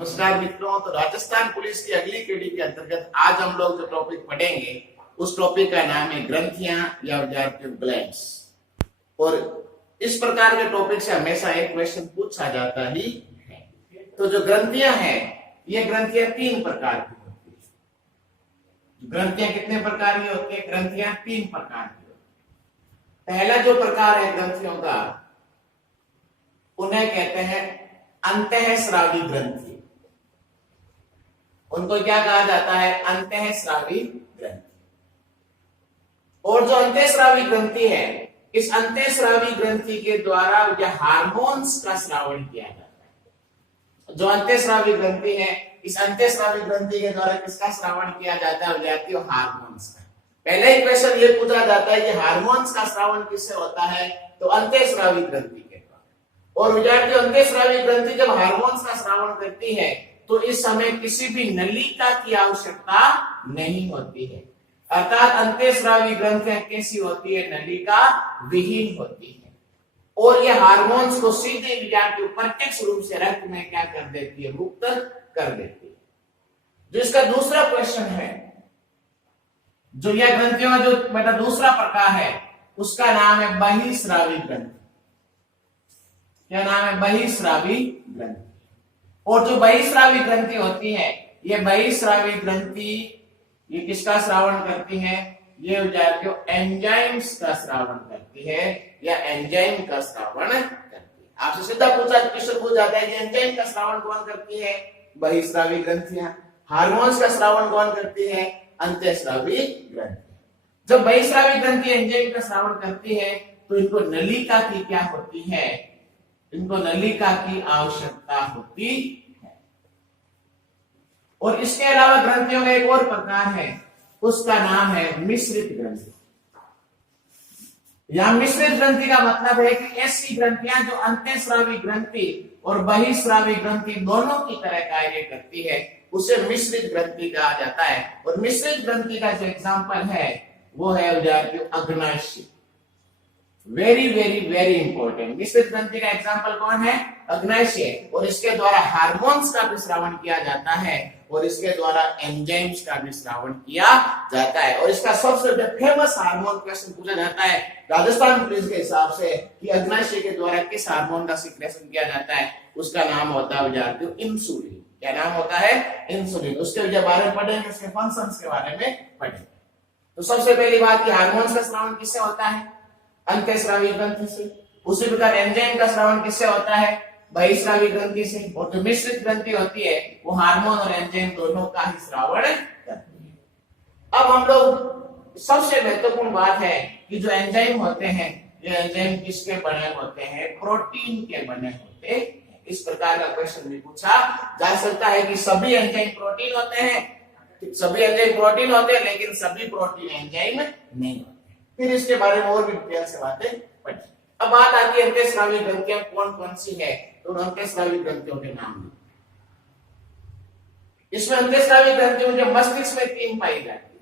नमस्कार मित्रों, तो राजस्थान पुलिस की अगली कड़ी के अंतर्गत आज हम लोग जो टॉपिक पढ़ेंगे उस टॉपिक का नाम है ग्रंथियां या ऑब्जेक्टिव ग्लैंड्स। और इस प्रकार के टॉपिक से हमेशा एक क्वेश्चन पूछा जाता ही है। तो जो ग्रंथियां हैं, ये ग्रंथियां तीन प्रकार की होती है। ग्रंथियां कितने प्रकार की होती है? ग्रंथियां तीन प्रकार की होती है। पहला जो प्रकार है ग्रंथियों का, उन्हें कहते हैं अंतःस्रावी ग्रंथि। उनको क्या कहा जाता है? अंतःस्रावी ग्रंथि। और जो अंतःस्रावी ग्रंथि है, इस अंतःस्रावी ग्रंथि के द्वारा हार्मोन्स का स्रावन किया जाता है। जो अंतःस्रावी ग्रंथि है, इस अंतःस्रावी ग्रंथि के द्वारा किसका स्रावन किया जाता है? विद्यार्थियों, हार्मोन्स का। पहले ही क्वेश्चन ये पूछा जाता है कि हार्मोन्स का स्रावन किससे होता है? तो अंतःस्रावी ग्रंथि के द्वारा। और विद्यार्थियों, अंतःस्रावी ग्रंथि जब हार्मोन्स का स्रावन करती है तो इस समय किसी भी नलिका की आवश्यकता नहीं होती है। अर्थात अंतःस्रावी ग्रंथियां कैसी होती है? नलिका विहीन होती है। और ये हार्मोन्स को सीधे विद्यार्थी प्रत्यक्ष रूप से रक्त में क्या कर देती है? मुक्त कर देती है। जो इसका दूसरा क्वेश्चन है, जो यह ग्रंथियों का जो बेटा दूसरा प्रकार है, उसका नाम है बहिस्रावी ग्रंथि। क्या नाम है? बहिस्रावी ग्रंथि। और जो बहिस्रावी ग्रंथि होती है, ये बहिस्रावी ग्रंथि ये किसका श्रावण करती है? ये विद्यार्थियों एंजाइम्स का श्रावण करती है या एंजाइम का श्रावण करती है। आपसे सीधा क्वेश्चन पूछा जाता है कि एंजाइम का श्रावण कौन करती है? बहिस्रावी ग्रंथियां। हार्मोन्स का श्रावण कौन करती है? अंतःस्रावी ग्रंथि। जब बहिस्रावी ग्रंथि एंजाइम का श्रावण करती है तो इनको नलिका की क्या होती है? इनको नलिका की आवश्यकता होती है। और इसके अलावा ग्रंथियों का एक और प्रकार है, उसका नाम है मिश्रित ग्रंथि। यहां मिश्रित ग्रंथि का मतलब है कि ऐसी ग्रंथियां जो अंतःस्रावी ग्रंथि और बहिस्रावी ग्रंथि दोनों की तरह कार्य करती है, उसे मिश्रित ग्रंथि कहा जाता है। और मिश्रित ग्रंथि का जो एग्जाम्पल है वो है विद्यार्थियों अग्नाशय। Very very very important. मिश्रित ग्रंथि का एग्जाम्पल कौन है? अग्नाशय। और इसके द्वारा हार्मोन्स का भी श्रावण किया जाता है और इसके द्वारा एंजाइम्स का भी श्रावण किया जाता है। और इसका सबसे फेमस हार्मोन क्वेश्चन पूछा जाता है राजस्थान पुलिस के हिसाब से कि अग्नाशय के द्वारा किस हार्मोन का सिक्रेशन किया जाता है? उसका नाम होता है विद्यार्थियों इंसुलिन। क्या नाम होता है? इंसुलिन। उसके बारे में पढ़ेंगे, उसके फंक्शंस के बारे में पढ़ेंगे। तो सबसे पहली बात कि हार्मोन्स का श्रावण किससे होता है? अंतःस्रावी ग्रंथि से। उसी प्रकार एंजाइम का श्रावण किससे होता है? बहिस्रावी ग्रंथि से। और जो मिश्रित ग्रंथि होती है वो हार्मोन और एंजाइम दोनों का ही श्रावण करती है। अब हम लोग सबसे महत्वपूर्ण बात है कि जो एंजाइम होते हैं, ये एंजाइम किसके बने होते हैं? प्रोटीन के बने होते हैं। इस प्रकार का क्वेश्चन भी पूछा जा सकता है कि सभी एंजाइम प्रोटीन होते हैं। सभी एंजाइम प्रोटीन होते हैं, लेकिन सभी प्रोटीन एंजाइम नहीं होते। फिर इसके बारे में और भी डिटेल से बातें पढ़ी। अब बात आती है अंतःस्रावी ग्रंथियां कौन कौन सी है। तो अंतःस्रावी ग्रंथियों के नाम, इसमें अंतःस्रावी ग्रंथियों जो मस्तिष्क में तीन पाई जाती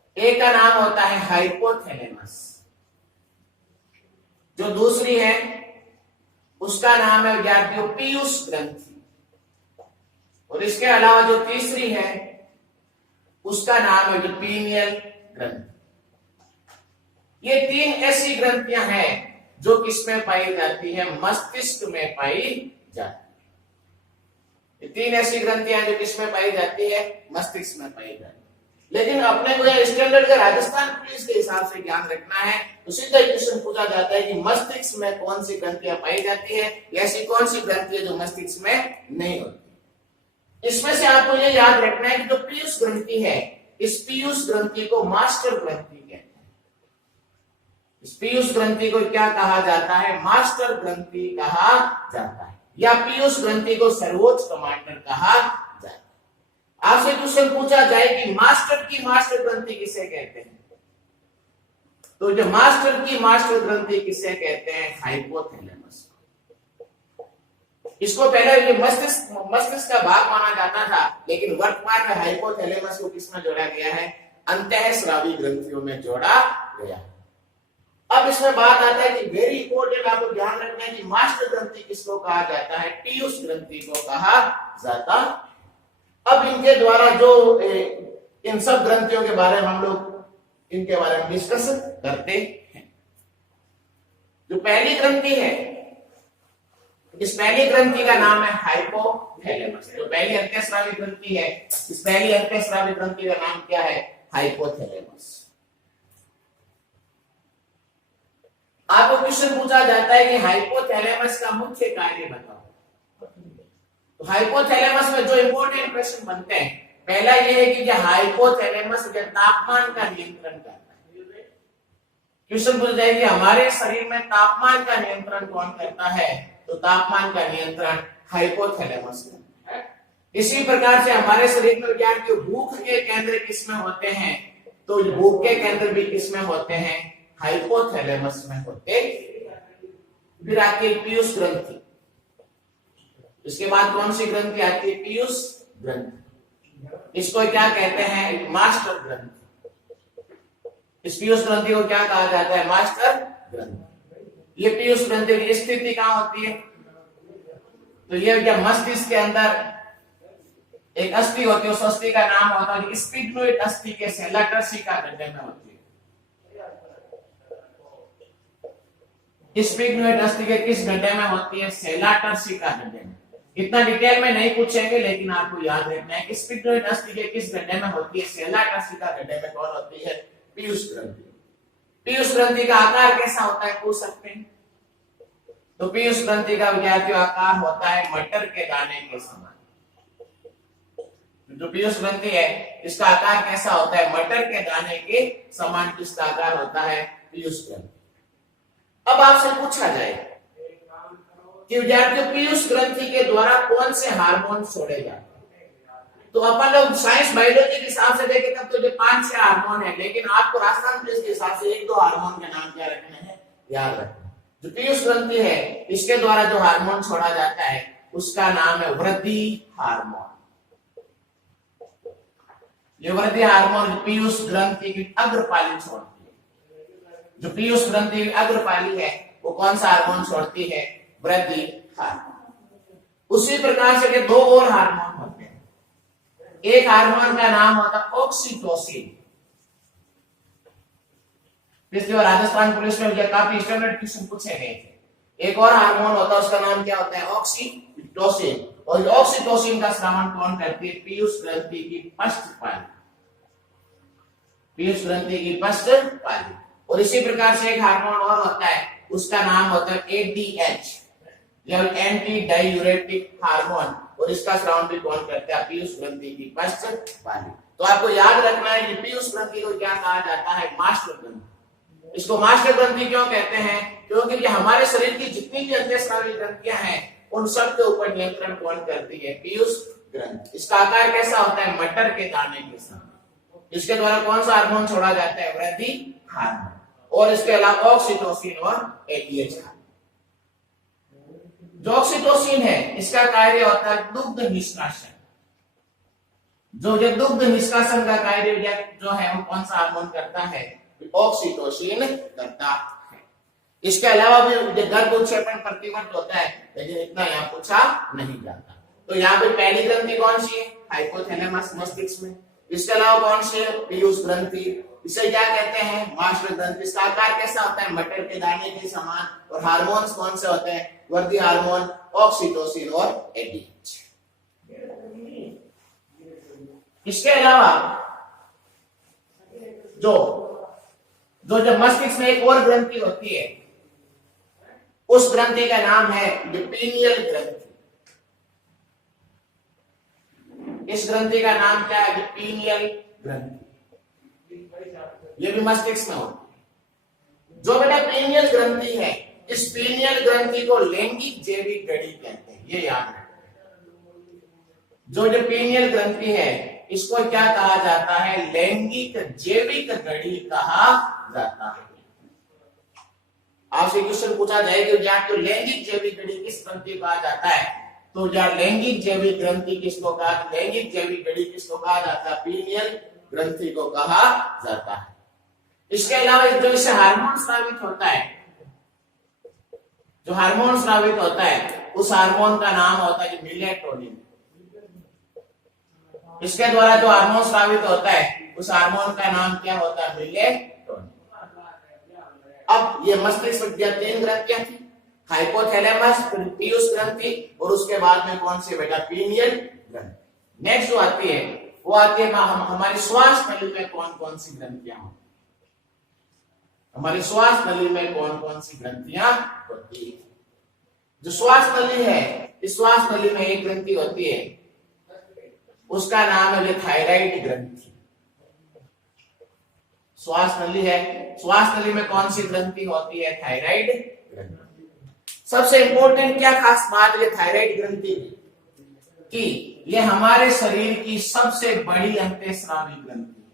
है। एक का नाम होता है हाइपोथैलेमस, जो दूसरी है उसका नाम है विद्यार्थियों पीयूष ग्रंथि, और इसके अलावा जो तीसरी है उसका नाम है जो पीनियल ग्रंथि। ये तीन ऐसी ग्रंथियां हैं जो किसमें पाई जाती है? मस्तिष्क में पाई जाती है। ये तीन ऐसी ग्रंथियां जो किसमें पाई जाती है? मस्तिष्क में पाई जाती है। लेकिन अपने को स्टैंडर्ड का राजस्थान पुलिस के हिसाब से ज्ञान रखना है। तो सीधा क्वेश्चन पूछा जाता है कि मस्तिष्क में कौन सी ग्रंथियां पाई जाती है, ऐसी कौन सी ग्रंथि है जो मस्तिष्क में नहीं होती। इसमें से आपको ये याद रखना है कि जो पीयूष ग्रंथि है, इस पीयूष ग्रंथि को मास्टर ग्रंथि कहते हैं। इस पीयूष ग्रंथि को क्या कहा जाता है? मास्टर ग्रंथि कहा जाता है, या पीयूष ग्रंथि को सर्वोच्च कमांडर कहा जाता है। आपसे क्वेश्चन पूछा जाए कि मास्टर की मास्टर ग्रंथि किसे कहते हैं? तो जो मास्टर की मास्टर ग्रंथि किसे कहते हैं? हाइपोथैलेमस। इसको पहले मस्तिष्क का भाग माना जाता था, लेकिन वर्तमान में हाइपोथैलेमस को किसमें जोड़ा गया है? अंतःस्रावी ग्रंथियों में जोड़ा गया। अब इसमें बात आता है कि वेरी इंपॉर्टेंट, आपको ध्यान रखना है कि मास्टर ग्रंथि किसको कहा जाता है, पीयूष ग्रंथि को कहा जाता। अब इनके द्वारा जो इन सब ग्रंथियों के बारे में हम लोग इनके बारे में डिस्कस करते हैं। जो पहली ग्रंथि है, इस पहली ग्रंथि का नाम है हाइपोथैलेमस। जो पहली अंतःस्रावी ग्रंथि है, इस पहली अंतःस्रावी ग्रंथि का नाम क्या है, हाइपोथैलेमस। आपको क्वेश्चन पूछा जाता है कि हाइपोथैलेमस का मुख्य कार्य बताओ। तो हाइपोथैलेमस में जो इंपॉर्टेंट प्रश्न बनते हैं, पहला यह है कि जो हाइपोथैलेमस जो तापमान का नियंत्रण करता है। क्वेश्चन पूछा जाए कि हमारे शरीर में तापमान का नियंत्रण कौन करता है, तो तापमान का नियंत्रण हाइपोथैलेमस करता है। इसी प्रकार से हमारे शरीर में विद्यार्थियों भूख के केंद्र किसमें होते हैं, तो भूख के केंद्र भी किसमें होते हैं, हाइपोथैलेमस में होते। फिर आती है पीयूष ग्रंथि। इसके बाद कौन सी ग्रंथि आती है, पीयूष ग्रंथि। इसको क्या कहते हैं, मास्टर ग्रंथि। इस पीयूष ग्रंथि को क्या कहा जाता है, मास्टर ग्रंथि। ये पीयूष ग्रंथि की स्थिति कहां होती है, तो ये क्या मस्तिष्क के अंदर एक अस्थि होती है, उस अस्थि का नाम होता है स्फिग्नोइड अस्थि के सेलाटर्सिका गड्ढे में होती है। स्फिग्नोइड अस्थि के किस गड्ढे में होती है, सेलाटर्सिका गड्ढे में। इतना डिटेल में नहीं पूछेंगे, लेकिन आपको याद रखना है कि स्फिग्नोइड अस्थि के किस गड्ढे में होती है, सेलाटर्सिका गड्ढे में कौन होती है, पीयूष ग्रंथि। पीयूष ग्रंथि का आकार कैसा होता है, पूछ सकते हैं। तो पीयूष ग्रंथि का विद्यार्थियों आकार होता है मटर के दाने के समान। जो पीयूष ग्रंथि है, इसका आकार कैसा होता है, मटर के दाने के समान किसका आकार होता है, पीयूष ग्रंथि। अब आपसे पूछा जाए कि विद्यार्थियों पीयूष ग्रंथि के द्वारा कौन से हार्मोन छोड़े जाते हैं, तो अपन लोग साइंस बायोलॉजी के हिसाब से देखें तब तो जो 5-6 हार्मोन है, लेकिन आपको राजस्थान पुलिस के हिसाब से 1-2 हार्मोन के नाम क्या रखने हैं, याद रखना। जो पीयूष ग्रंथि है, इसके द्वारा जो हार्मोन छोड़ा जाता है उसका नाम है वृद्धि हार्मोन। ये वृद्धि हार्मोन पीयूष ग्रंथि की अग्रपाली छोड़ती है। जो पीयूष ग्रंथि की अग्रपाली है वो कौन सा हार्मोन छोड़ती है, वृद्धि हार्मोन। उसी प्रकार से 2 और हार्मोन होते हैं। एक हार्मोन का नाम होता है ऑक्सीटोसिन। पिछली बार राजस्थान पुलिस में काफी स्टैंडर्ड क्वेश्चन पूछे गए थे। एक और हार्मोन होता है, उसका नाम क्या होता है, ऑक्सीटोसिन। और ऑक्सीटोसिन का स्रावन कौन करती है, पीयूष ग्रंथि की पश्चपाली। पीयूष ग्रंथि की पश्चपाली। और इसी प्रकार से एक हार्मोन और होता है, उसका नाम होता है एडीएच, एंटी डायूरेटिक हार्मोन। और इसका स्रावन भी कौन करता है, पीयूष ग्रंथि की पश्चपाली। तो आपको याद रखना है कि पीयूष ग्रंथि को क्या कहा जाता है, मास्टर ग्रंथि। इसको मास्टर ग्रंथि क्यों कहते हैं, क्योंकि ये हमारे शरीर की जितनी भी अंतःस्रावी ग्रंथियां हैं उन सब के ऊपर नियंत्रण कौन करती है, पीयूष ग्रंथि। इसका आकार कैसा होता है, मटर के दाने के समान। इसके द्वारा कौन सा हार्मोन छोड़ा जाता है, वृद्धि हार्मोन। और इसके अलावा ऑक्सीटोसिन और एडीएच हार्मोन। जो ऑक्सीटोसिन है, इसका कार्य होता है दुग्ध निष्कासन। जो दुग्ध निष्कासन का कार्य जो है वो कौन सा हार्मोन करता है, ऑक्सीटोसिन करता है। इसके अलावा भी गर्भ उत्क्षेपण प्रतिवर्त होता है, लेकिन इतना यहाँ पूछा नहीं जाता। तो यहाँ पे पहली ग्रंथि कौन सी है, हाइपोथैलेमस मस्तिष्क में। इसके अलावा कौन सी है, पीयूष ग्रंथि। इसे क्या कहते हैं, मास्टर ग्रंथि। इसका आकार कैसा होता है, मटर के दाने के समान। और हार्मोन्स कौन से होते हैं, वृद्धि हार्मोन, ऑक्सीटोसिन और एडीएच। इसके अलावा जब मस्तिष्क में एक और ग्रंथि होती है, उस ग्रंथि का नाम है पीनियल ग्रंथि। इस ग्रंथि का नाम क्या है, पीनियल ग्रंथि। ये भी मस्तिष्क में होती है। जो बेटा पीनियल ग्रंथि है, इस पीनियल ग्रंथि को लैंगिक जैविक गड़ी कहते हैं, ये याद रखना। जो पीनियल ग्रंथि है, इसको क्या कहा जाता है, लैंगिक जैविक गड़ी कहा जाता है। आपसे क्वेश्चन पूछा जाए कि तो लैंगिक जैविक गड़ी किस ग्रंथि को कहा जाता है, तो लैंगिक जैविक ग्रंथि किसको कहा, लैंगिक जैविक गड़ी किसको कहा जाता है, पीनियल ग्रंथि को कहा जाता है। इसके अलावा जो इससे हार्मोन स्रावित होता है, जो हार्मोन स्रावित होता है उस हार्मोन का नाम होता है मेलेटोनिन। इसके द्वारा जो हार्मोन स्रावित होता है उस हार्मोन का नाम क्या होता है? मेलेटोनिन। अब ये मस्तिष्क विद्या 3 ग्रंथियां थी, हाइपोथैलेमस, फिर पीयूष ग्रंथि और उसके बाद में कौन सी बेटा? पीनियल ग्रंथि। नेक्स्ट जो आती है वो आती है हमारी श्वास नली में कौन कौन सी ग्रंथियां होती, हमारी श्वास नली में कौन कौन सी ग्रंथियां होती है। जो श्वास नली है, इस श्वास नली में एक ग्रंथि होती है, उसका नाम है थायराइड ग्रंथि। श्वास नली है, श्वास नली में कौन सी ग्रंथि होती है? थायराइड ग्रंथि। सबसे इंपॉर्टेंट क्या खास बात है थायराइड ग्रंथि की, ये हमारे शरीर की सबसे बड़ी अंतःस्रावी ग्रंथि है।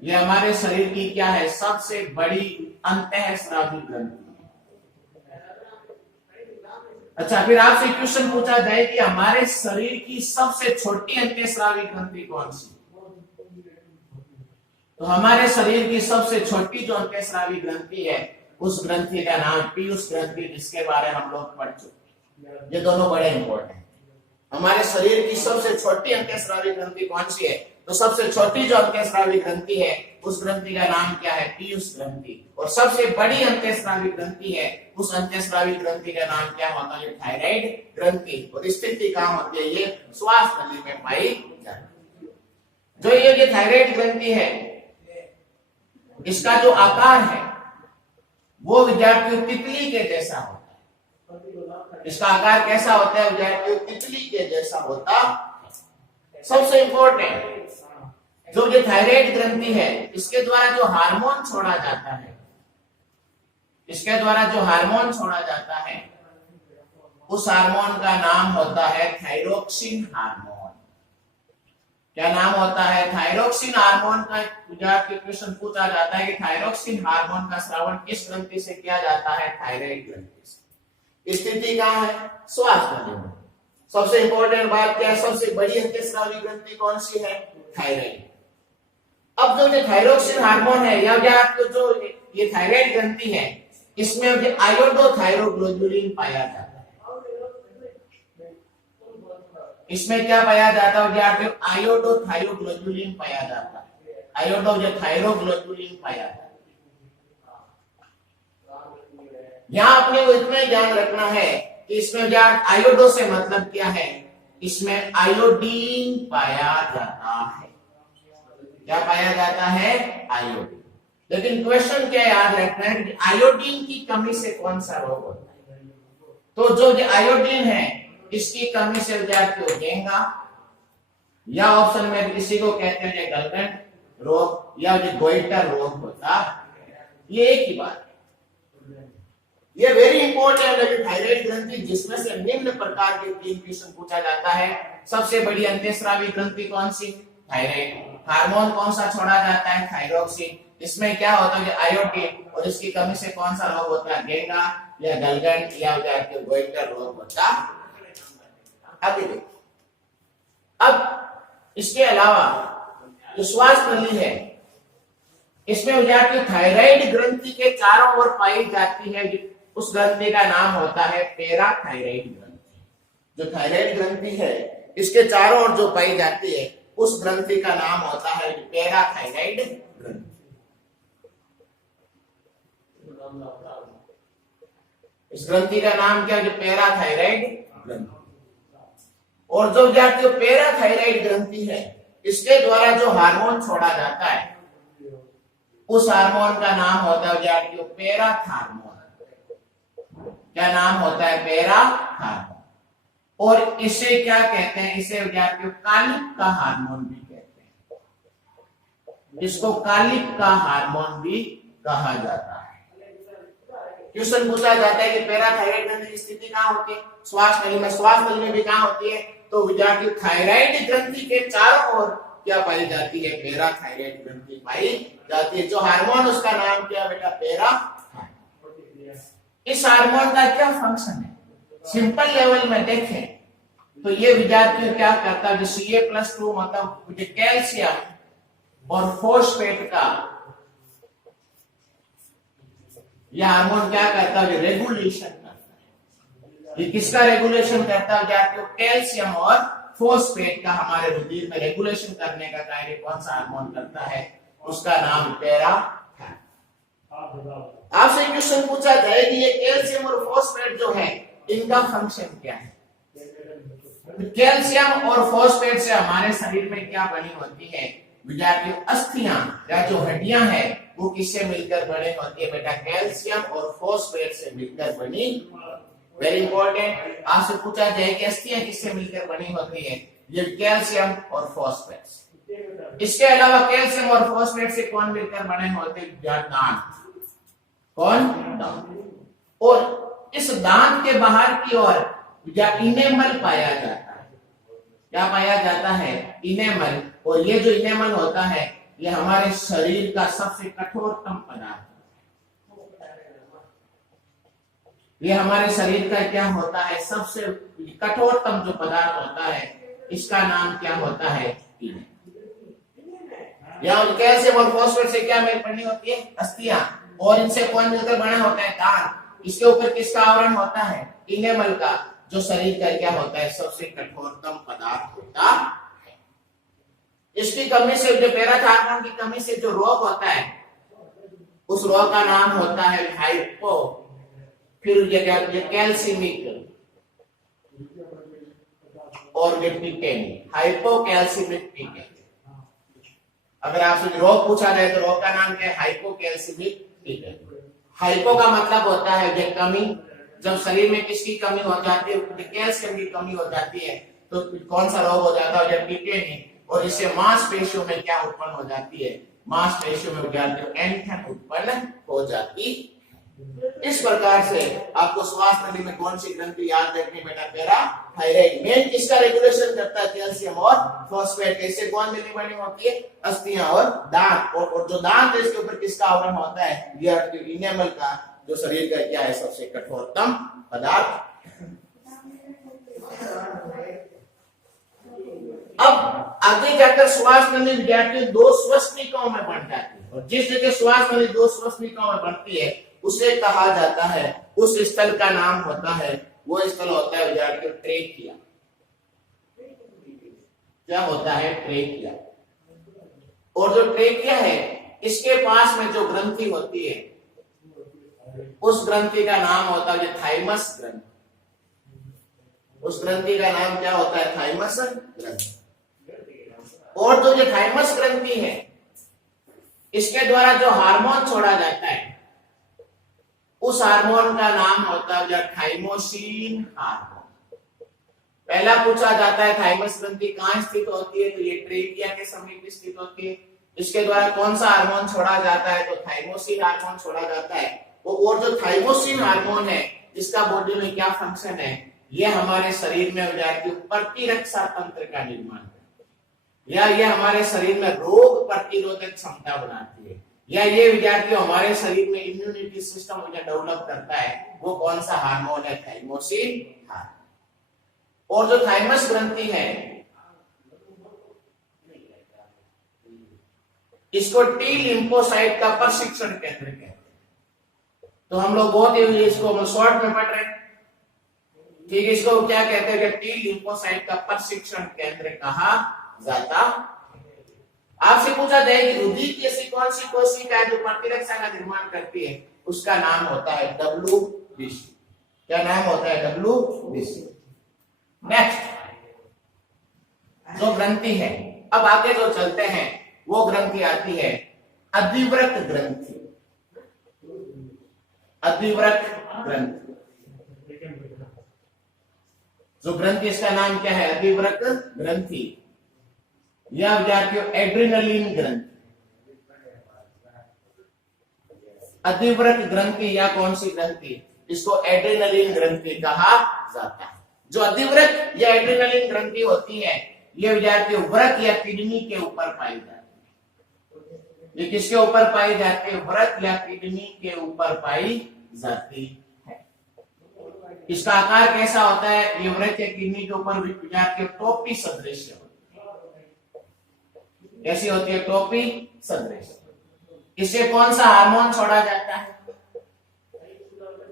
ये हमारे शरीर की क्या है? सबसे बड़ी अंतःस्रावी ग्रंथि। अच्छा, फिर आपसे क्वेश्चन पूछा जाए कि हमारे शरीर की सबसे छोटी अंतःस्रावी ग्रंथि कौन सी? तो हमारे शरीर की सबसे छोटी जो अंतःस्रावी ग्रंथि है उस ग्रंथि का नाम पीयूष ग्रंथि, जिसके बारे में हम लोग पढ़ चुके। ये दोनों बड़े इंपॉर्टेंट। हमारे शरीर की सबसे छोटी अंतःस्रावी ग्रंथि कौन सी है? तो सबसे छोटी जो अंतःस्रावी ग्रंथि है उस ग्रंथि का नाम क्या है? पीयूष ग्रंथि। और सबसे बड़ी अंतःस्रावी ग्रंथि है, उस अंतःस्रावी ग्रंथि का नाम क्या होता है? थायराइड ग्रंथि। और स्थिति कहां होती है? ये श्वास नली में पाई जाती है। जो ये थायराइड ग्रंथि है, इसका जो आकार है वो विद्यार्थियों तितली के जैसा होता है। इसका आकार कैसा होता है विद्यार्थियों? तितली के जैसा होता है। सबसे इंपॉर्टेंट, जो ये थायराइड ग्रंथि है, इसके द्वारा जो हार्मोन छोड़ा जाता है, इसके द्वारा जो हार्मोन छोड़ा जाता है उस हार्मोन का नाम होता है थायरोक्सिन हार्मोन। क्या नाम होता है? थायरोक्सिन हार्मोन का विद्यार्थी क्वेश्चन पूछा जाता है कि थायरोक्सिन हार्मोन का स्रावन किस ग्रंथि से किया जाता है? थायराइड ग्रंथि से। स्थिति कहां है? श्वास नली में। सबसे इंपॉर्टेंट बात क्या है? सबसे बड़ी अंतःस्रावी ग्रंथि कौन सी है? थायराइड। अब जो थायरोक्सिन हार्मोन है या जो ये थायराइड ग्रंथि है, इसमें आयोडोथायरोग्लोबुलिन पाया जाता है। इसमें क्या पाया जाता है? आयोडोथायरोग्लोबुलिन पाया जाता है। आयोडोथायरोग्लोबुलिन पाया जाता है। यहां अपने को इतना ही ध्यान रखना है कि इसमें आयोडो से मतलब क्या है? इसमें आयोडीन पाया जाता है। क्या पाया जाता है? आयोडीन। लेकिन क्वेश्चन क्या याद रखना है कि आयोडीन की कमी से कौन सा रोग होता है? तो जो आयोडीन है इसकी कमी से विद्यार्थी देंगा, या ऑप्शन में किसी को कहते हैं गलगंड रोग या गोइटर रोग होता है। ये एक ही बात है। ये वेरी इंपॉर्टेंट है थायराइड ग्रंथि, जिसमें से निम्न प्रकार के 3 क्वेश्चन पूछा जाता है। सबसे बड़ी अंतःस्रावी ग्रंथि कौन सी? थायराइड। हार्मोन कौन सा छोड़ा जाता है? थायरोक्सिन। इसमें क्या होता है? आयोडीन। और इसकी कमी से कौन सा रोग होता है? गेंगा या गलगंड या गोइटर रोग होता है। आगे देखिए, अब इसके अलावा जो श्वास नली है, इसमें विद्यार्थी थायराइड ग्रंथि के चारों ओर पाई जाती है, उस ग्रंथि का नाम होता है पैराथायराइड ग्रंथि। जो थायराइड ग्रंथि है इसके चारों ओर जो पाई जाती है उस ग्रंथि का नाम होता है पैराथायराइड ग्रंथि। इस ग्रंथि का नाम क्या है? पैराथायराइड ग्रंथि। और जो विद्यार्थियों पैराथायराइड ग्रंथि है, इसके द्वारा जो हार्मोन छोड़ा जाता है उस हार्मोन का नाम होता है विद्यार्थियों पैराथार्मोन। क्या नाम होता है? पैराथार्मोन। और इसे क्या कहते हैं? इसे विद्यार्थियों कालिक का हार्मोन भी कहते हैं। इसको कालिक का हार्मोन भी कहा जाता है। क्वेश्चन पूछा जाता है कि पैराथायराइड ग्रंथि की स्थिति कहां होती है? श्वास नली में। श्वास नली में भी कहां होती है? तो विद्यार्थी थायराइड ग्रंथि के चारों ओर क्या पाई जाती है? पैराथायराइड ग्रंथि पाई जाती है। जो हार्मोन उसका नाम क्या बेटा? पैराथायराइड। इस हार्मोन का क्या फंक्शन है? सिंपल लेवल में देखें तो ये विद्यार्थी क्या करता है? जो Ca+2 मतलब कैल्शियम और फॉस्फेट का यह हार्मोन क्या करता है? रेगुलेशन करता है। ये किसका रेगुलेशन करता है? जाके कैल्शियम और फॉस्फेट का हमारे रुधिर में रेगुलेशन करने का कार्य कौन सा हार्मोन करता है? उसका नाम पैराथायरॉयड। आपसे क्वेश्चन पूछा जाए कि ये कैल्शियम और फॉस्फेट जो है इनका फंक्शन क्या है? कैल्शियम और फॉस्फेट से हमारे शरीर में क्या बनी होती है? विद्यार्थियों, अस्थियां या जो हड्डियां हैं वो किससे मिलकर बनी होती है? बेटा कैल्शियम और फॉस्फेट से मिलकर बनी। वेरी इंपॉर्टेंट, आपसे पूछा जाए कि अस्थियां किससे मिलकर बनी होती है? ये कैल्शियम और फॉस्फेट। इसके अलावा कैल्शियम और फॉस्फेट से कौन मिलकर बने होते हैं? दांत। कौन? दांत। और इस दांत के बाहर की ओर या इनेमल पाया जाता है। क्या पाया जाता है? इनेमल। और ये जो इनेमल होता है ये हमारे शरीर का सबसे कठोरतम पदार्थ है। ये हमारे शरीर का क्या होता है? सबसे कठोरतम जो पदार्थ होता है इसका नाम क्या होता है? या कैल्शियम और फॉस्फेट से क्या मिल बनी होती है? अस्थियां। और इनसे कौन मिलकर बना होता है? दांत। इसके ऊपर किसका आवरण होता है? इनेमल का, जो शरीर का क्या होता है? सबसे कठोरतम पदार्थ होता है। इसकी कमी से, जो पैराथायरॉयड की कमी से जो रोग होता है उस रोग का नाम होता है हाइपो, फिर ये कैल्सिमिक और हाइपोकैल्सिमिक पीके। अगर आपसे रोग पूछा जाए तो रोग का नाम क्या है? हाइपोकैल्सिमिक पीके। हाइपो का मतलब होता है ये कमी। जब शरीर में किसकी कमी हो जाती है? कैल्शियम की कमी हो जाती है तो कौन सा रोग हो जाता है? जब पीके। और इससे मांसपेशियों में क्या उत्पन्न हो जाती है? मांसपेशियों में ऐंठन उत्पन्न हो जाती। इस प्रकार से आपको श्वास नली में कौन सी ग्रंथि याद रखनी बेटा? पैराथायरॉयड। मेन किसका रेगुलेशन करता है? कैल्शियम और फॉस्फेट। कैसे कौन मिली बनी होती है? अस्थियां और दांत। और जो दांत है इसके ऊपर किसका आवरण होता है? ये इनेमल का, जो शरीर का क्या है? सबसे कठोरतम पदार्थ। अब आगे जाकर श्वास नली विद्यार्थियों दो श्वसनिकाओं में बन जाती है। और जिस जगह श्वास नली दो श्वसनिकाओं में बनती है उसे कहा जाता है, उस स्थल का नाम होता है, वो स्थल होता है विद्यार्थियों ट्रेकिया। क्या होता है? ट्रेकिया। और जो ट्रेकिया है इसके पास में जो ग्रंथि होती है उस ग्रंथि का नाम होता है थाइमस ग्रंथि। उस ग्रंथि का नाम क्या होता है? थाइमस ग्रंथि। और जो ये थाइमस ग्रंथि है इसके द्वारा जो हार्मोन छोड़ा जाता है उस हार्मोन का नाम होता है थाइमोसिन हार्मोन। पहला पूछा जाता है थाइमस ग्रंथि कहां स्थित होती है? तो ये ट्रेकिया के समीप स्थित होती है। इसके द्वारा कौन सा हार्मोन छोड़ा जाता है? तो थाइमोसिन हार्मोन छोड़ा जाता है। और जो थाइमोसिन हार्मोन है इसका बॉडी में क्या फंक्शन है? यह हमारे शरीर में प्रतिरक्षा तंत्र का निर्माण करता है, या यह हमारे शरीर में रोग प्रतिरोधक क्षमता बनाती है, या ये विद्यार्थियों हमारे शरीर में इम्यूनिटी सिस्टम डेवलप करता है। वो कौन सा हार्मोन है? Thymosin hormone. और जो थाइमस ग्रंथि है इसको टी लिम्फोसाइट का प्रशिक्षण केंद्र कहते हैं। तो हम लोग बहुत ही इसको शॉर्ट में पढ़ रहे हैं, ठीक है। इसको क्या कहते हैं? कि टी लिम्फोसाइट का प्रशिक्षण केंद्र कहा जाता। आपसे पूछा जाए कि रुधिर की ऐसी कौन सी कोशिका है जो प्रतिरक्षा का निर्माण करती है? उसका नाम होता है WBC। क्या नाम होता है? WBC। नेक्स्ट जो ग्रंथि है, अब आगे जो चलते हैं वो ग्रंथि आती है अधिवृक्क ग्रंथि। अधिवृक्क ग्रंथि, जो ग्रंथि इसका नाम क्या है? अधिवृक्क ग्रंथि। यह विद्यार्थियों एड्रेनलिन ग्रंथि। अधिवृक्क ग्रंथि या कौन सी ग्रंथि? इसको एड्रेनलिन ग्रंथि कहा जाता है। जो अधिवृक्क या एड्रेनलिन ग्रंथि होती है यह विद्यार्थियों वृक्क या किडनी के ऊपर पाई जाती है। ये किसके ऊपर पाई जाती है? वृक्क या किडनी के ऊपर पाई जाती है। इसका आकार कैसा होता है? ये वृक्क या किडनी के ऊपर विद्यार्थियों टोपी सदृश होती है। कैसी होती है? टोपी सदृश। इससे कौन सा हार्मोन छोड़ा जाता है?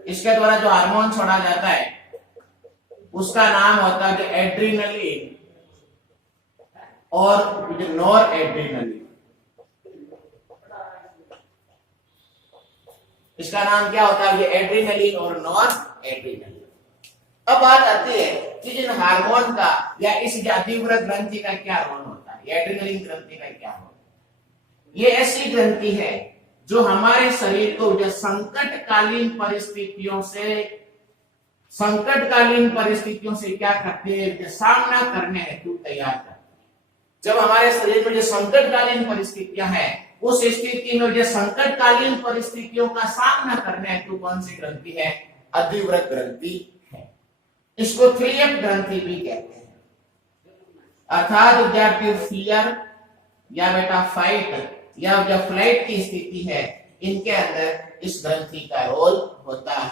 इसके द्वारा जो हार्मोन छोड़ा जाता है उसका नाम होता है एड्रीनलिन और नॉर एड्रीनलिन। इसका नाम क्या होता है? ये एड्रीनलिन और नॉर एड्रीनलिन। अब बात आती है कि जिन हार्मोन का या इस अधिवृत ग्रंथि का क्या रोल होता है, एड्रीनलिन ग्रंथि का क्या रोल? ये ऐसी ग्रंथि है जो हमारे शरीर को जो संकटकालीन परिस्थितियों से क्या करते हैं? सामना करने हेतु तैयार करते हैं। जब हमारे शरीर में जो संकटकालीन परिस्थितियां हैं, उस स्थिति में जो संकटकालीन परिस्थितियों का सामना करने हेतु कौन सी ग्रंथि है? अधिवृत ग्रंथि है। इसको 3F ग्रंथि भी कहते हैं। अर्थात विद्यार्थी फियर या बेटा फाइट या जो फ्लाइट की स्थिति है, इनके अंदर इस ग्रंथि का रोल होता है।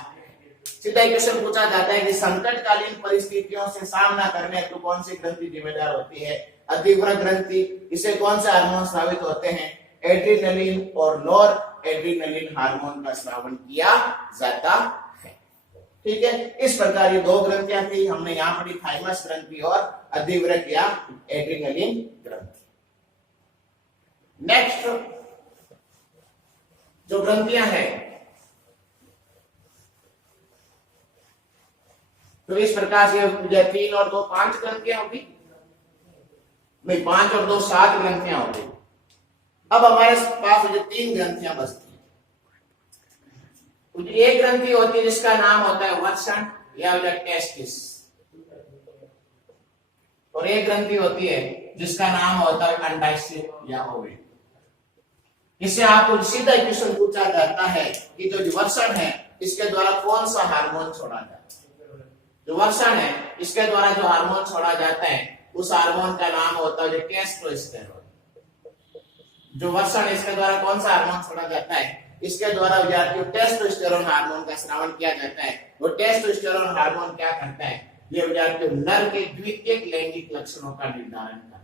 सीधा क्वेश्चन पूछा जाता है कि संकटकालीन परिस्थितियों से सामना करने हेतु कौन सी ग्रंथि जिम्मेदार होती है? अधिवृत ग्रंथि। इसे कौन से हार्मोन स्रावित होते हैं? एड्रीनलिन और नॉर एड्रीनलिन हार्मोन का स्रावन किया जाता है। ठीक है, इस प्रकार ये दो ग्रंथियां थी, हमने यहां पढ़ी थाइमस ग्रंथि और अधिवृत या एड्रीनलिन ग्रंथि। नेक्स्ट जो ग्रंथियां हैं, तो इस प्रकार से 3 और 2 5 ग्रंथियां होगी, नहीं 5 और 2 7 ग्रंथियां होगी। अब हमारे पास जो 3 ग्रंथियां बचती हैं, एक ग्रंथि होती है जिसका नाम होता है वत्सन या टेस्टिस, और एक ग्रंथि होती है जिसका नाम होता है अंडाशय या ओवरी। इससे आपको सीधा क्वेश्चन पूछा जाता है कि जो वत्सन है इसके द्वारा कौन सा हार्मोन छोड़ा जाता है? जो वत्सन है इसके द्वारा जो हार्मोन छोड़ा जाता है उस हार्मोन का नाम होता है टेस्टोस्टेरोन। जो वत्सन है इसके द्वारा कौन सा हार्मोन छोड़ा जाता है? इसके द्वारा विद्यार्थियों टेस्टोस्टेरोन हार्मोन का स्रावन किया जाता है। वो टेस्टोस्टेरोन हार्मोन क्या करता है? ये विद्यार्थियों नर के द्वितीयक लैंगिक लक्षणों का निर्धारण करता है।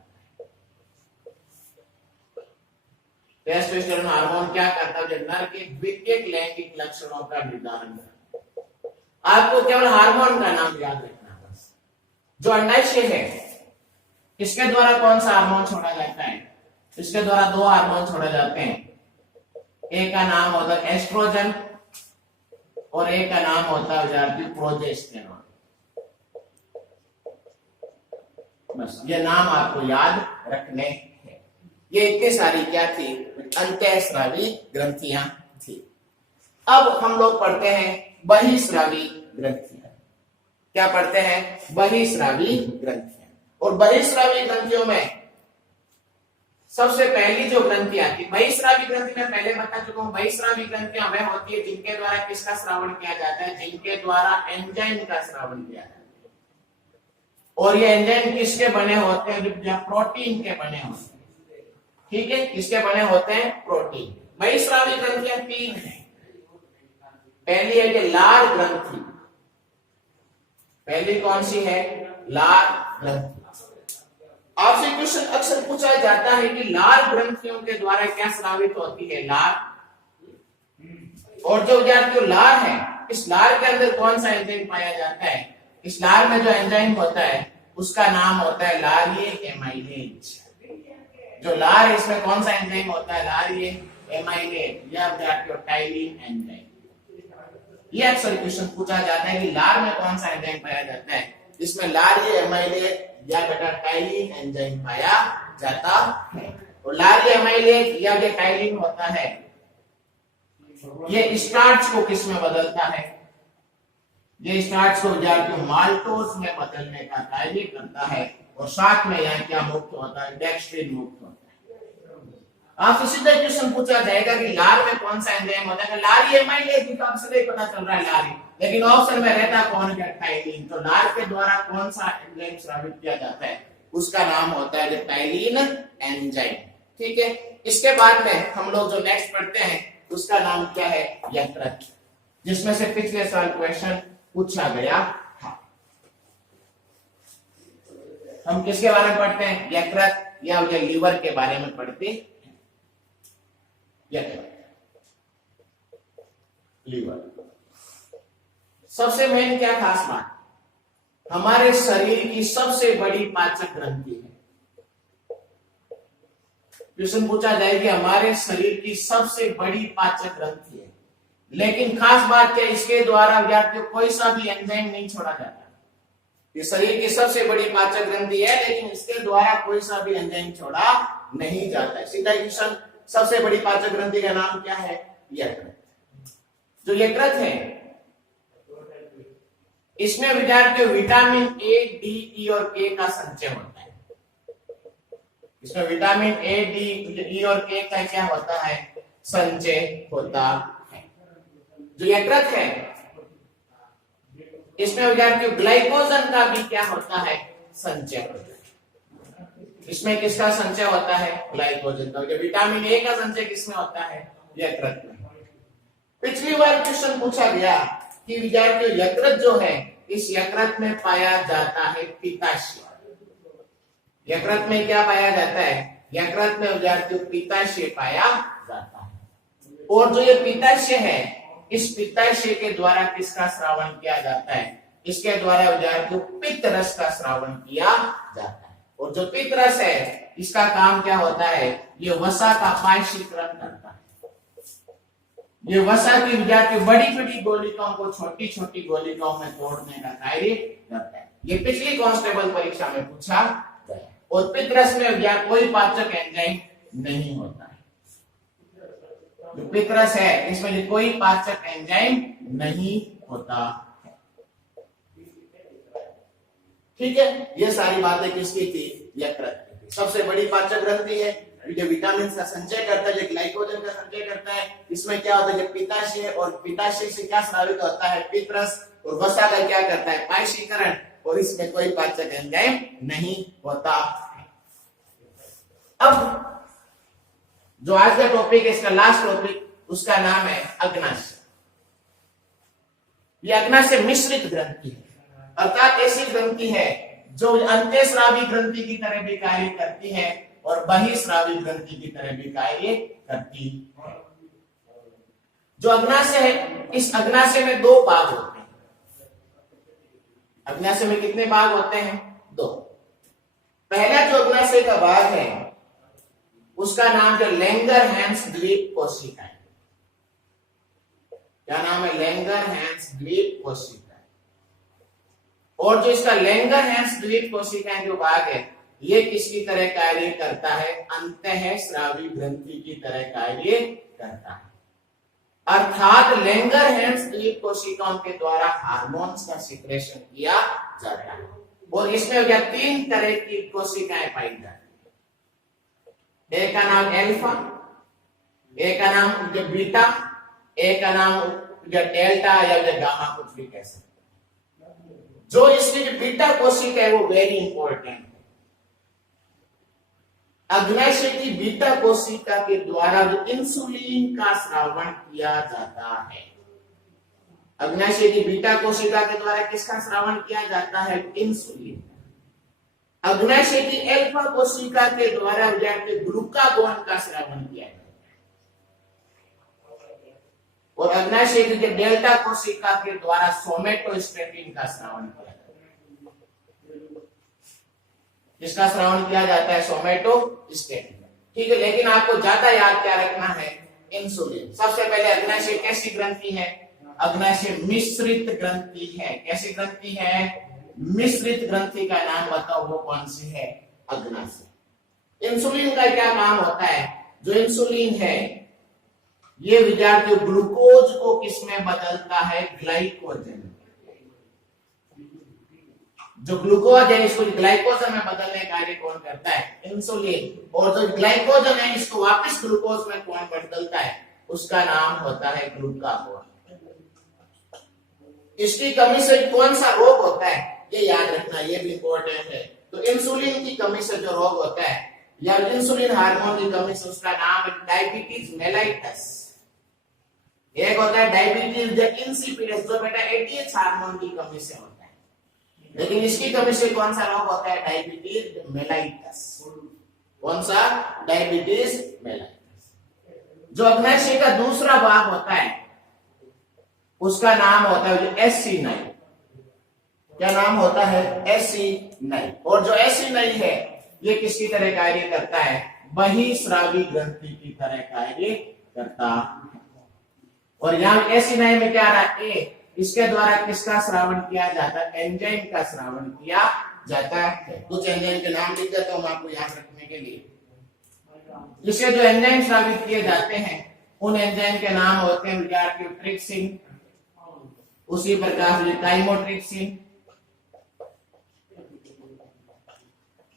टेस्टोस्टेरोन हार्मोन क्या करता है? नर के द्वितीयक लैंगिक लक्षणों का निर्धारण करता है। आपको केवल हार्मोन का नाम याद रखना है। जो अंडाशय है इसके द्वारा कौन सा हार्मोन छोड़ा जाता है? इसके द्वारा 2 हार्मोन छोड़े जाते हैं। एक का नाम होता है एस्ट्रोजन और एक का नाम होता है प्रोजेस्टेरोन। बस ये नाम आपको याद रखने हैं। ये इतनी सारी क्या थी? अंतःस्रावी ग्रंथियां थी। अब हम लोग पढ़ते हैं बहिस्रावी ग्रंथियां। क्या पढ़ते हैं? बहिस्रावी ग्रंथियां। और बहिस्रावी ग्रंथियों में सबसे पहली जो ग्रंथियां थी, बहिस्रावी ग्रंथि में पहले बता चुका हूं। बहिस्रावी ग्रंथियां वह होती है जिनके द्वारा किसका श्रावण किया जाता है? जिनके द्वारा एंजाइम का श्रावण किया जाता है। और ये एंजाइम किसके बने होते हैं? जो प्रोटीन के बने होते हैं। ठीक है, किसके बने होते हैं? प्रोटीन। बहिस्रावी ग्रंथियां 3 हैं। पहली है कि लार ग्रंथि। पहली कौन सी है? लार ग्रंथि। आपसे क्वेश्चन अक्सर पूछा जाता है कि लार ग्रंथियों के द्वारा क्या स्रावित होती है? लार। और जो विद्यार्थियों लार है, इस लार के अंदर कौन सा एंजाइम पाया जाता है? इस लार में जो एंजाइम होता है उसका नाम होता है लारिये एमाइलेज। जो लार है इसमें कौन सा एंजाइम होता है? लारिये एमाइलेज या विद्यार्थियों टाइलिन एंजाइम। ये अक्सर क्वेश्चन पूछा जाता है कि लार में कौन सा एंजाइम पाया जाता है? इसमें लारिये एमाइलेज या बेटा टाइलिन एंजाइम पाया जाता है। और लारिये एमाइलेज या जो टाइलिन होता है ये स्टार्च को किस में बदलता है? ये स्टार्च को विद्यार्थियों माल्टोज में बदलने का कार्य करता है। और साथ में यहाँ क्या मुक्त होता है? डेक्स्ट्रिन मुक्त होता है। आपसे सीधा क्वेश्चन पूछा जाएगा कि लार में कौन सा एंजाइम होता है? लारिये एमाइलेज, तो आपसे नहीं पता चल रहा है लारी, लेकिन ऑप्शन में रहता कौन? टाइलिन। तो लार के द्वारा कौन सा एंजाइम स्रावित किया जाता है? उसका नाम होता है टाइलिन एंजाइम। ठीक है, इसके बाद में हम लोग जो नेक्स्ट पढ़ते हैं उसका नाम क्या है? यकृत, जिसमें से पिछले साल क्वेश्चन पूछा गया था। हम किसके बारे में पढ़ते हैं? यकृत या लीवर के बारे में पढ़ते हैं। यकृत, लीवर। सबसे मेन क्या खास बात, हमारे शरीर की सबसे बड़ी पाचक ग्रंथि है। क्वेश्चन पूछा जाए कि हमारे शरीर की सबसे बड़ी पाचक ग्रंथि है, लेकिन खास बात क्या, इसके द्वारा विद्यार्थियों कोई सा भी एंजाइम नहीं छोड़ा जाता। ये शरीर की सबसे बड़ी पाचक ग्रंथि है, लेकिन इसके द्वारा कोई सा भी एंजाइम छोड़ा नहीं जाता है। सीधा क्वेश्चन, सबसे बड़ी पाचक ग्रंथि का नाम क्या है? यकृत। जो यकृत है, इसमें विद्यार्थियों विटामिन ए, डी, ई और के का संचय होता है। इसमें विटामिन ए, डी, ई और के का क्या होता है? संचय होता है। जो यकृत है, इसमें विद्यार्थियों ग्लाइकोजन का भी क्या होता है? संचय होता है। इसमें किसका संचय होता है? ग्लाइकोजन का। विटामिन ए का संचय किसमें होता है? यकृत में। पिछली बार क्वेश्चन पूछा गया कि विद्यार्थियों यकृत जो है, इस यकृत में पाया जाता है पित्ताशय। यकृत में क्या पाया जाता है? यकृत में विद्यार्थियों पित्ताशय पाया जाता है। और जो ये पित्ताशय है, इस पित्ताशय के द्वारा किसका स्रावन किया जाता है? इसके द्वारा विद्यार्थियों पित्त रस का स्रावन किया जाता है। और जो पित्त रस है, इसका काम क्या होता है? ये वसा का पायशीकरण करता है। ये वसा की विद्यार्थी बड़ी बड़ी गोलिकाओं को छोटी छोटी गोलिकाओं में तोड़ने का कार्य करता है। ये पिछली कांस्टेबल परीक्षा में पूछा गया। और पित्त रस में विद्यार्थी कोई पाचक एंजाइम नहीं होता है। जो पित्त रस है, इसमें कोई पाचक एंजाइम नहीं होता है। ठीक है, ये सारी बातें किसकी थी? यकृत की। सबसे बड़ी पाचक ग्रंथि है, जो विटामिन का संचय करता है, जो ग्लाइकोजन का संचय करता है। इसमें क्या होता है? जो पित्ताशय, और पित्ताशय से क्या स्रावित होता है? पित्त रस। और वसा का क्या करता है? पायशीकरण। और इसमें कोई पाचक एंजाइम नहीं होता है। अब जो आज का टॉपिक है, इसका लास्ट टॉपिक, उसका नाम है अग्नाशय। ये अग्नाशय मिश्रित ग्रंथि है, अर्थात ऐसी ग्रंथि है जो अंत्यस्रावी ग्रंथि की तरह भी कार्य करती है और बहिस्रावी ग्रंथि की तरह भी कार्य करती है। जो अग्नाशय है, इस अग्नाशय में दो भाग होते हैं। अग्नाशय में कितने भाग होते हैं? दो। पहला जो अग्नाशय का भाग है, उसका नाम जो लैंगरहैंस द्वीप कोशिका है। क्या नाम है? लैंगरहैंस द्वीप कोशिका। और जो इसका लैंगरहैंस द्वीप कोशिका जो भाग है, ये किसकी तरह कार्य करता है? अंतःस्रावी ग्रंथि की तरह कार्य करता है। अर्थात लैंगरहैंस द्वीप कोशिकाओं के द्वारा हार्मोन्स का सिक्रेशन किया जाता है। और इसमें क्या 3 तरह की कोशिकाएं पाई जाती है। एक का नाम एल्फा, एक का नाम जो बीटा, एक का नाम जो डेल्टा या जो गामा, कुछ भी कह सकते हैं। जो इसकी जो बीटा कोशिका है, वो वेरी इंपॉर्टेंट है। अग्नाशय की बीटा कोशिका के द्वारा जो इंसुलिन का स्रावन किया जाता है। अग्नाशय की बीटा कोशिका के द्वारा किसका स्रावन किया जाता है? इंसुलिन। अग्नाशय की अल्फा कोशिका के द्वारा ग्लूकागोन का स्रावन किया जाता है। और अग्नाशय की डेल्टा कोशिका के द्वारा सोमेटोस्टेटिन का स्रावन किया जाता है। जिसका श्रवण किया जाता है? सोमेटोस्टेटिन। ठीक है, लेकिन आपको ज्यादा याद क्या रखना है? इंसुलिन। सबसे पहले अग्नाशय कैसी ग्रंथि है? अग्नाशय मिश्रित ग्रंथि है। कैसी ग्रंथि है? मिश्रित ग्रंथि का नाम बताओ, वो कौन सी है? अग्नाशय। इंसुलिन का क्या काम होता है? जो इंसुलिन है, ये विद्यार्थी ग्लूकोज को किसमें बदलता है? ग्लाइकोजन। जो ग्लूकोज है, इसको ग्लाइकोजन में बदलने का कार्य कौन करता है? इंसुलिन। और जो ग्लाइकोजन है, इसको वापस ग्लूकोज में कौन बदलता है? उसका नाम होता है ग्लूकागोन। इसकी कमी से कौन सा रोग होता है? ये याद रखना, ये भी इंपॉर्टेंट है। तो इंसुलिन की कमी से जो रोग होता है, या इंसुलिन हार्मोन की कमी से, उसका नाम है डायबिटीज मेलाइटस। एक होता है डायबिटीज इंसिपिडस, जो बेटा एटीएच हार्मोन की कमी से होता है। लेकिन इसकी कमी से कौन सा रोग होता है? Diabetes mellitus. कौन सा? Diabetes mellitus. जो अग्नाशय का दूसरा भाग होता है, उसका नाम होता है SC9। क्या नाम होता है? SC9। और जो SC9 है ये किसकी तरह कार्य करता है? बहिस्रावी ग्रंथि की तरह कार्य करता है। और यहाँ SC9 में क्या आ रहा है? ए, इसके द्वारा किसका श्रावण किया जाता है? एंजाइम का श्रावण किया जाता है। कुछ एंजाइम के नाम लिख देता हूं आपको याद रखने के लिए। जिससे जो एंजाइम श्रावित किए जाते हैं उन एंजाइम के नाम होते हैं विद्यार्थी ट्रिप्सिन, उसी प्रकार से काइमोट्रिप्सिन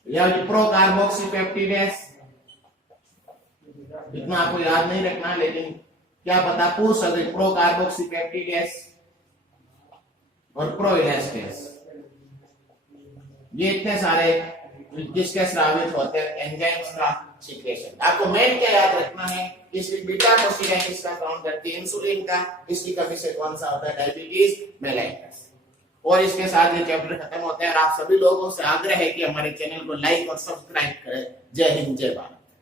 या प्रोकार्बोक्सीपेप्टिडेस। इतना आपको याद नहीं रखना, लेकिन क्या पता पूछ सकते। प्रोकार्बोक्सीपेप्टिडेस और प्रोइलेस्टेस, ये इतने सारे जिसके श्रावित होते हैं एंजाइम्स का सीक्रेशन। आपको मेन क्या याद रखना है? इसकी बीटा कोशिका किसका काम करती है? इंसुलिन का। इसकी कमी से कौन सा होता है? Diabetes mellitus. और इसके साथ ये चैप्टर खत्म होते हैं। और आप सभी लोगों से आग्रह है कि हमारे चैनल को लाइक और सब्सक्राइब करें। जय हिंद, जय भारत।